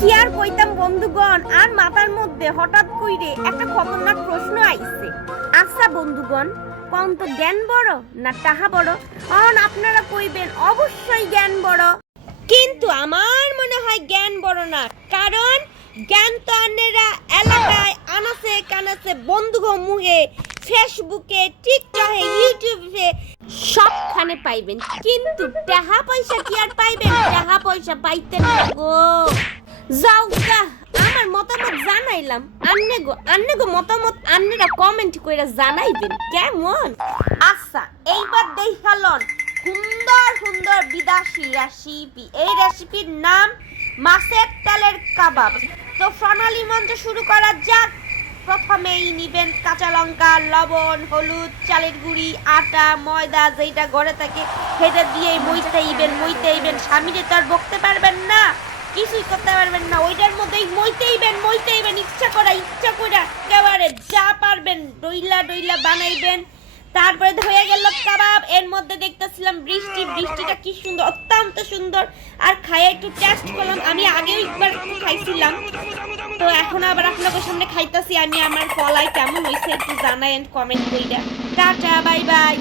কি আর কইতাম বন্ধুগণ, আর মাথার মধ্যে হঠাৎ কইরে একটা খতরনাক প্রশ্ন আইছে। আচ্ছা বন্ধুগণ, কোন তো জ্ঞান বড় না টাহা বড়? আপনারা কইবেন অবশ্যই জ্ঞান বড়, কিন্তু আমার মনে হয় জ্ঞান বড় না। কারণ জ্ঞান তো আনেরা এলাকায় আনাছে কানাছে, বন্ধুগো মুহে, ফেসবুকে, টিকটকে, ইউটিউবে সবখানে পাইবেন, কিন্তু টাকা পয়সা কি আর পাইবেন? টাকা পয়সা পাইতেন না গো। যাও গা, আমার মতামত জানাইলাম। আন্নে গো মতামত আন্নেরা কমেন্ট কইরা জানাইবেন কেমন। আচ্ছা, এইবার দেখালন সুন্দর সুন্দর বিদেশি রেসিপি। এই রেসিপির নাম মাছের তেলের কাবাব। তো প্রণালী মঞ্চ শুরু করা যাক। প্রথমেই নিবেন কাঁচা লঙ্কা, লবণ, হলুদ, চালের গুঁড়ি, আটা, ময়দা, যেটা ঘরে থাকে সেটা দিয়ে মইতেইবেন। স্বামীরে তো আর বকতে পারবেন না, কিছুই করতে পারবেন না, ওইটার মধ্যেই মইতেইবেন ইচ্ছা করে একেবারে যা পারবেন ডইলা বানাইবেন। তারপরে হয়ে গেল কাবাব। এর মধ্যে দেখতেছিলাম বৃষ্টিটা কি সুন্দর, অত্যন্ত সুন্দর। আর খাইয়ে একটু টেস্ট করলাম, আমি আগেও একবার একটু খাইছিলাম, তো এখন আবার আপনাদের সামনে খাইতাছি। আমি আমার ফলাই কেমন হয়েছে একটু জানাই এন্ড কমেন্ট কইরা। Tata, bye bye.